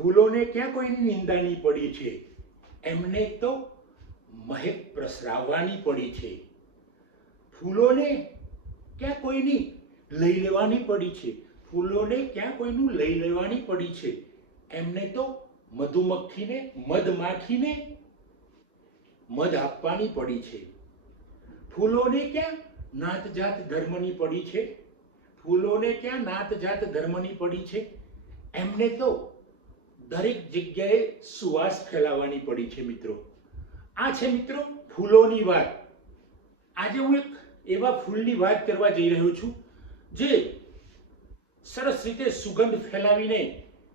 ફૂલોને ક્યાં કોઈની નિંદાની પડી છે, એમને તો મહેક પ્રસરાવવાની પડી છે. ફૂલોને ક્યાં કોઈની લઈ લેવાની પડી છે, ફૂલોને ક્યાં કોઈનું લઈ લેવાની પડી છે, એમને તો મધુમક્ખીને મધમાખીને મધ આપવાની પડી છે. ફૂલોને ક્યાં નાત જાત ધર્મની પડી છે, ફૂલોને ક્યાં નાત જાત ધર્મની પડી છે, એમને તો દરેક જગ્યાએ સુવાસ ફેલાવવાની પડી છે. મિત્રો, આ છે મિત્રો ફૂલોની વાત. આજે હું એક એવા ફૂલની વાત કરવા જઈ રહ્યો છું જે સરસ રીતે સુગંધ ફેલાવીને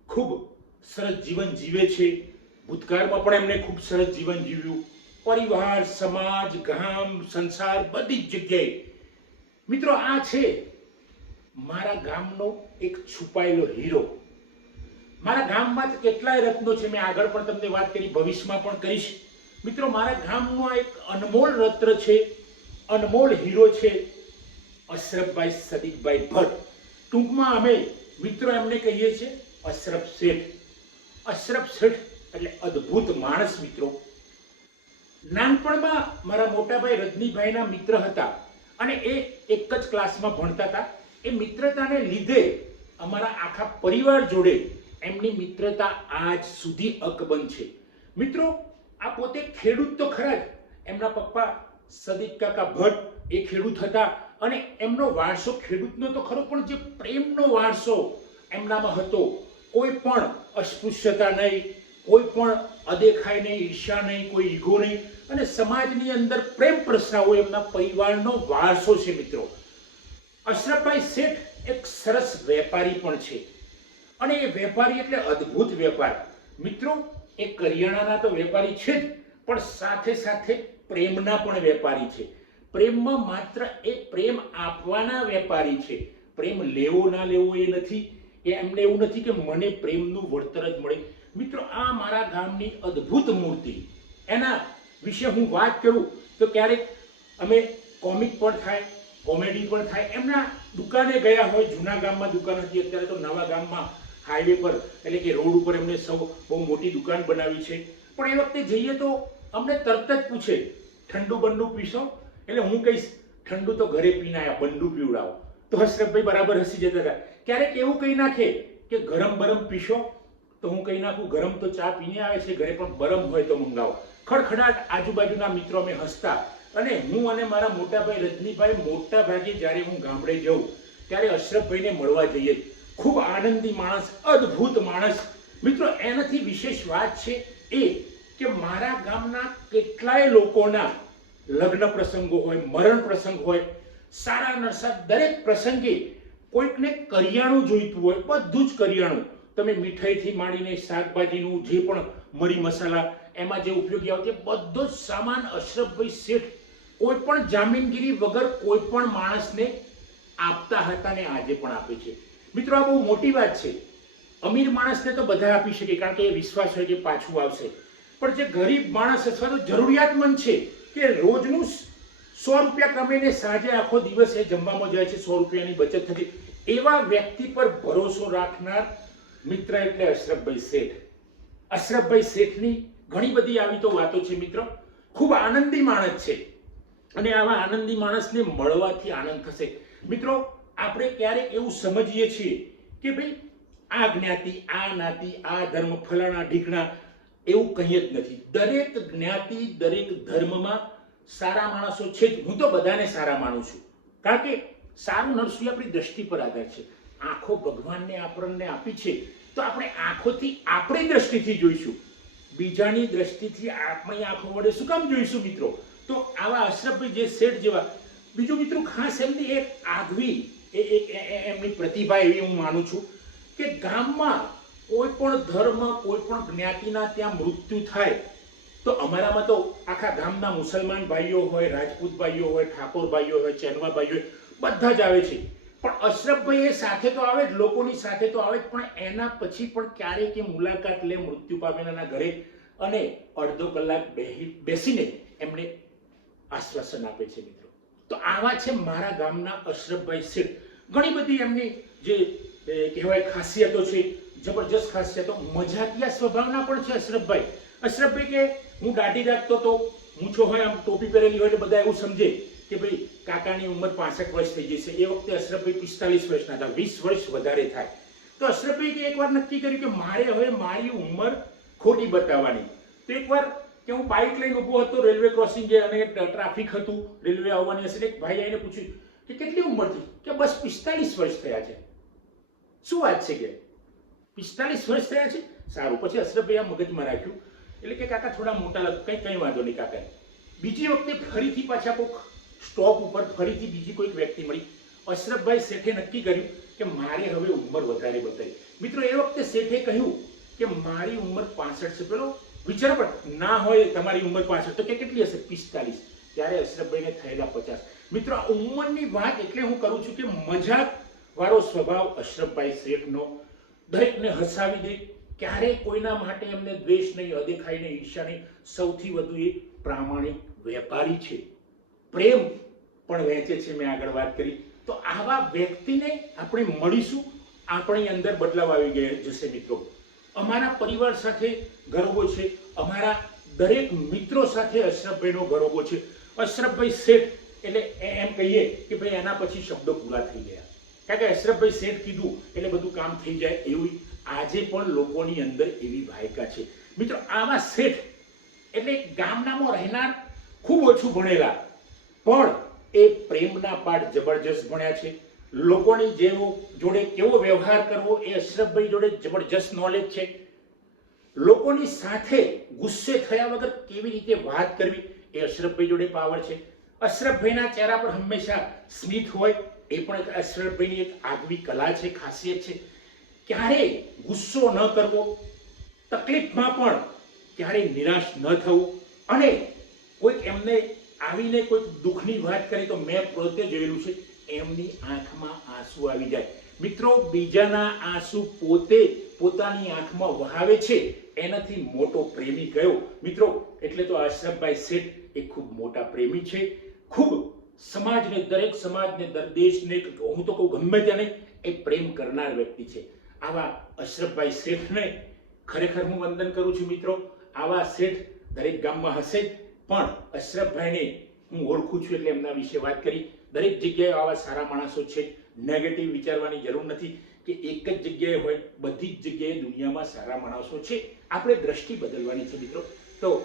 ખૂબ સરસ જીવન જીવે છે. ભૂતકાળમાં પણ એમણે ખૂબ સરસ જીવન જીવ્યું. પરિવાર, સમાજ, ગામ, સંસાર, બધી જ જગ્યાએ. મિત્રો, આ છે મારા ગામનો એક છુપાયેલો હીરો. મારા ગામમાં જ કેટલાય રત્નો છે. મેં આગળ પણ તમને વાત કરી, ભવિષ્યમાં પણ કરીશ. મિત્રો, મારા ગામનો એક અનમોલ રત્ન છે, અનમોલ હીરો છે, અશરફભાઈ સદીકભાઈ ભટ્ટ. ટૂંકમાં અમે મિત્રો એમને કહીએ છીએ અશરફ શેઠ. અશરફ શેઠ એટલે અદ્ભુત માણસ. મિત્રો, નાનપણમાં મારા મોટાભાઈ રજનીભાઈના મિત્ર હતા અને એ એક જ ક્લાસમાં ભણતા હતા. એ મિત્રતાને લીધે અમારા આખા પરિવાર જોડે એમની મિત્રતા આજ સુધી અકબંધ છે. મિત્રો, આ પોતે ખેડૂત તો ખરા જ. એમના પપ્પા સદીક કાકા ભટ્ટ એ ખેડૂત હતા અને એમનો વારસો ખેડૂતનો તો ખરો, પણ જે પ્રેમનો વારસો એમનામાં હતો, કોઈ પણ અસ્પૃશ્યતા નહીં, કોઈ પણ અદેખાઈ નહીં, ઈર્ષ્યા નહીં, કોઈ ઈગો નહીં, અને સમાજની અંદર પ્રેમ પ્રસરાવો એમના પરિવારનો વારસો છે. મિત્રો, અશરફભાઈ શેઠ એક સરસ વેપારી પણ છે અને એ વેપારી એટલે અદ્ભુત વેપાર. મિત્રો, એ કરિયાણાના તો વેપારી છે જ, પણ સાથે સાથે પ્રેમના પણ વેપારી છે. પ્રેમમાં માત્ર એ પ્રેમ આપવાના વેપારી છે. પ્રેમ લેવો ના લેવો એ નથી. એમને એવું નથી કે મને પ્રેમનું વળતર જ મળે. મિત્રો, આ મારા ગામની અદ્ભુત મૂર્તિ. એના વિશે હું વાત કરું તો ક્યારેક અમે કોમિક પણ થાય, કોમેડી પણ થાય. એમના દુકાને ગયા હોય, જૂના ગામમાં દુકાન હતી, અત્યારે તો નવા ગામમાં હાઈવે પર એટલે કે રોડ ઉપર એમને સૌ બહુ મોટી દુકાન બનાવી છે. પણ એ વખતે જઈએ તો અમને તરત જ પૂછે, ઠંડુ બંડુ પીશો? એટલે હું કહીશ, ઠંડુ તો ઘરે પીને આવ્યા, બંડુ પીવડાવો. તો અશરફભાઈ બરાબર હસી જતા હતા. ક્યારેક એવું કહી નાખે કે ગરમ બરમ પીશો? તો હું કહી નાખું, ગરમ તો ચા પીને આવે છે, ઘરે પણ બરમ હોય તો મંગાવો. ખડખડાટ આજુબાજુના મિત્રો અમે હસતા. અને હું અને મારા મોટાભાઈ રજનીભાઈ મોટા ભાગે જ્યારે હું ગામડે જાઉં ત્યારે અશરફભાઈને મળવા જઈએ. ખૂબ આનંદી માણસ, અદ્ભુત માણસ. મિત્રો, એનાથી વિશેષ વાત છે એ કે મારા ગામના કેટલાય લોકોના લગ્ન પ્રસંગો હોય, મરણ પ્રસંગ હોય, સારા નરસા દરેક પ્રસંગે કોઈકને કરિયાણું જોઈતું હોય, બધું જ કરિયાણું. તમે મીઠાઈથી માંડીને શાકભાજીનું જે પણ મરી મસાલા એમાં જે ઉપયોગી આવે તે બધો જ સામાન અશરફભાઈ શેઠ કોઈ પણ જામીનગીરી વગર કોઈ પણ માણસને આપતા હતા ને આજે પણ આપે છે. મિત્રો, આ બહુ મોટી વાત છે. અમીર માણસને તો બધા આપી શકે કારણ કે એ વિશ્વાસ હોય કે પાછું આવશે. પણ જે ગરીબ માણસ અથવા તો જરૂરિયાતમંદ છે કે રોજનું 100 રૂપિયા કમાઈને સાંજે આખો દિવસ એ જમવામાં જાય છે, 100 રૂપિયાની બચત થતી, એવા વ્યક્તિ પર ભરોસો રાખનાર મિત્ર એટલે અશરફભાઈ શેઠ. અશરફભાઈ શેઠની ઘણી બધી આવી તો વાતો છે. મિત્રો, ખૂબ આનંદી માણસ છે અને આવા આનંદી માણસને મળવાથી આનંદ થશે. મિત્રો, આપણે ક્યારેક એવું સમજીએ છીએ કે ભાઈ આ જ્ઞાતિ, આ નાતિ, આ ધર્મ, ફલાણા ઢીકણા, એવું કંઈ જ નથી. દરેક જ્ઞાતિ, દરેક ધર્મમાં સારા માણસો છે જ. હું તો બધાને સારા માનું છું કારણ કે સારું નરસું આપણી દ્રષ્ટિ પર આધાર છે. આંખો ભગવાનને આપણને આપી છે તો આપણે આંખોથી આપણી દ્રષ્ટિથી જોઈશું, બીજાની દ્રષ્ટિથી આપણી આંખો વડે શું કામ જોઈશું? મિત્રો, તો આવા અશરફભાઈ જે શેઠ જેવા. બીજું મિત્રો, ખાસ એમની એક આગવી એમની પ્રતિભા એવી હું માનું છું કે ગામમાં કોઈ પણ ધર્મ, કોઈ પણ જ્ઞાતિના ત્યાં મૃત્યુ થાય તો અમારામાં તો આખા ગામના મુસલમાન ભાઈઓ હોય, રાજપૂત ભાઈઓ હોય, ઠાકોર ભાઈઓ હોય, ચેનવા ભાઈઓ હોય, બધા જ આવે છે. પણ અશરફભાઈ એ સાથે તો આવે જ, લોકોની સાથે તો આવે જ, પણ એના પછી પણ ક્યારેક એ મુલાકાત લે મૃત્યુ પામેલાના ઘરે અને અડધો કલાક બેસીને એમણે આશ્વાસન આપે છે. મિત્રો, તો આવા છે મારા ગામના અશરફભાઈ શેઠ. ઘણી બધી એમની જે કહેવાય ખાસિયતો છે. જબરજસ્ત ખાસિયતો, મજાકિયા સ્વભાવના પણ છે અશરફભાઈ. અશરફભાઈ કે હું દાઢી રાખતો તો મૂછો હોય આમ ટોપી પહેરેલી હોય એટલે બધા એવું સમજે કે ભાઈ કાકાની ઉંમર 65 વર્ષ થઈ જશે. એ વખતે અશરફભાઈ 45 વર્ષના હતા, 20 વર્ષ વધારે થાય. તો અશરફભાઈ એકવાર નક્કી કર્યું કે મારે હવે મારી ઉંમર ખોટી બતાવવાની. તો એકવાર કે હું બાઇક લઈને ઊભો હતો, રેલવે ક્રોસિંગ જે અને ટ્રાફિક હતું, રેલવે આવવાની હશે, એક ભાઈ આવીને પૂછ્યું કે કેટલી ઉંમર થઈ? કે બસ 45 વર્ષ થયા છે. શું વાત છે કે 45 વર્ષ થયા છે? સારું. પછી અશરફભાઈ આ મગજમાં રાખ્યું એટલે કે કાકા થોડા મોટા લાગે, કઈ વાંધો નહીં કાકા. બીજી વખતે ફરીથી પાછા કોઈક સ્ટોપ ઉપર ફરીથી બીજી કોઈક વ્યક્તિ મળી. અશરફભાઈ શેઠે નક્કી કર્યું કે મારે હવે ઉંમર વધારે બતાવી. મિત્રો એ વખતે શેઠે કહ્યું કે મારી ઉંમર 65 છે. પેલો વિચાર પણ ના હોય તમારી ઉંમર 65 તો કે કેટલી હશે? 45. ત્યારે અશરફભાઈને થયેલા 50. મિત્રો આ ઉંમરની વાત એટલે હું કરું છું કે મજાક વાળો સ્વભાવ અશરફભાઈ શેઠનો, દરેકને હસાવી દે, ક્યારેય કોઈના માટે એમને દ્વેષ નહીં, અદેખાઈ નહીં, ઈર્ષ્યા નહીં. સૌથી વધુ એ પ્રામાણિક વેપારી છે, પ્રેમ પણ વહેંચે છે. મેં આગળ વાત કરી. તો આવા વ્યક્તિને આપણે મળીશું, આપણી અંદર બદલાવ આવી જશે. મિત્રો અમારા પરિવાર સાથે ગરબો છે, અમારા દરેક મિત્રો સાથે અશરફભાઈનો ગરબો છે. અશરફભાઈ શેઠ એટલે એમ કહીએ કે ભાઈ એના પછી શબ્દો પૂરા થઈ ગયા, કારણ કે અશરફભાઈ શેઠ કીધું એટલે બધું કામ થઈ જાય, એવું આજે પણ લોકોની અંદર એવી વાયકા છે. મિત્રો આવા શેઠ એટલે ગામડામાં રહેનાર, ખૂબ ઓછું ભણેલા, પણ એ પ્રેમના પાઠ જબરજસ્ત ભણ્યા છે. લોકોની જોડે કેવો વ્યવહાર કરવો એ અશરફભાઈ જોડે જબરજસ્ત નોલેજ છે. લોકોની સાથે ગુસ્સે થયા વગર કેવી રીતે વાત કરવી એ અશરફભાઈ જોડે પાવર છે. અશરફભાઈના ચહેરા પર હંમેશા સ્મિત હોય, એ પણ અશરફભાઈની એક આગવી કલા છે, ખાસિયત છે. ક્યારેય ગુસ્સો ન કરવો, તકલીફમાં પણ ક્યારેય નિરાશ ન થવું, અને કોઈક એમને આવીને કોઈક દુઃખની વાત કરે તો મેં પોતે જોયેલું છે, એમની આંખમાં આંસુ આવી જાય. મિત્રો બીજાના આંસુ પોતે પોતાની આંખમાં વહાવે છે, એનાથી મોટો પ્રેમી કયો? મિત્રો એટલે તો અશરફભાઈ શેઠ એ ખૂબ મોટા પ્રેમી છે. ખૂબ સમાજને, દરેક સમાજને, દેશને, હું તો કહું ગમે તેને એ પ્રેમ કરનાર વ્યક્તિ છે. આવા અશરફભાઈ શેઠને ખરેખર હું વંદન કરું છું. મિત્રો આવા શેઠ દરેક ગામમાં હશે, પણ અશરફભાઈને હું ઓળખું છું એટલે એમના વિશે વાત કરી. દરેક જગ્યાએ આવા સારા માણસો છે. નેગેટિવ વિચારવાની જરૂર નથી કે એક જ જગ્યાએ હોય, બધી જ જગ્યાએ દુનિયામાં સારા માણસો છે. આપણે દ્રષ્ટિ બદલવાની છે મિત્રો. તો